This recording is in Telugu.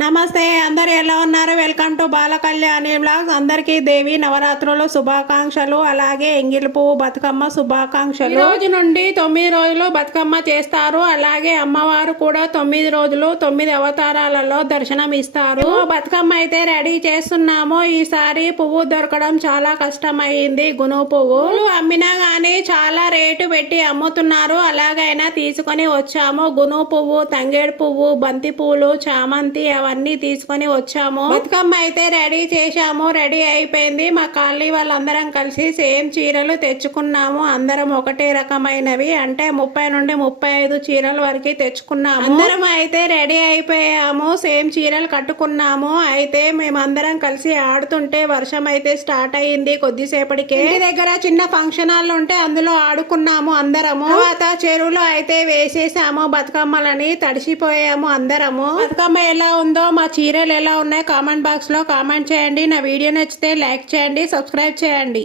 నమస్తే, అందరు ఎలా ఉన్నారు? Welcome to Bala Kalyani blogs. అందరికీ దేవి నవరాత్రులు శుభాకాంక్షలు, అలాగే ఎంగిలి పువ్వు బతుకమ్మ శుభాకాంక్షలు. రోజు నుండి 9 రోజులు బతుకమ్మ చేస్తారు. అలాగే అమ్మవారు కూడా 9 రోజులు 9 అవతారాలలో దర్శనం ఇస్తారు. బతుకమ్మ అయితే రెడీ చేస్తున్నాము. ఈసారి పువ్వు దొరకడం చాలా కష్టమైంది. గునుగు పువ్వులు అమ్మినా గానీ చాలా రేటు పెట్టి అమ్ముతున్నారు. అలాగైనా తీసుకొని వచ్చాము. గునుగు పువ్వు, తంగేడు పువ్వు, బంతి పువ్వులు, చామంతి అవన్నీ తీసుకొని వచ్చాము. బతుకమ్మ అయితే రెడీ చేశాము. రెడీ అయిపోయింది. మా కాలనీ వాళ్ళందరం కలిసి సేమ్ చీరలు తెచ్చుకున్నాము. అందరం ఒకటే రకమైనవి, అంటే 30 నుండి 35 చీరల వరకు తెచ్చుకున్నాము. అందరం అయితే రెడీ అయిపోయాము. సేమ్ చీరలు కట్టుకున్నాము. అయితే మేమందరం కలిసి ఆడుతుంటే వర్షం అయితే స్టార్ట్ అయ్యింది. కొద్దిసేపటికే ఇంటి దగ్గర చిన్న ఫంక్షన్ హాల్ ఉంటే అందులో ఆడుకున్నాము అందరము. తర్వాత చెరువులో అయితే వేసేసాము బతుకమ్మలని. తడిసిపోయాము అందరము. బతుకమ్మ ఎలా ఉందో, మా చీరలు ఎలా ఉన్నాయో కామెంట్ బాక్స్ లో కామెంట్ చేయండి. నా వీడియో నచ్చితే లైక్ చేయండి, సబ్స్క్రైబ్ చేయండి.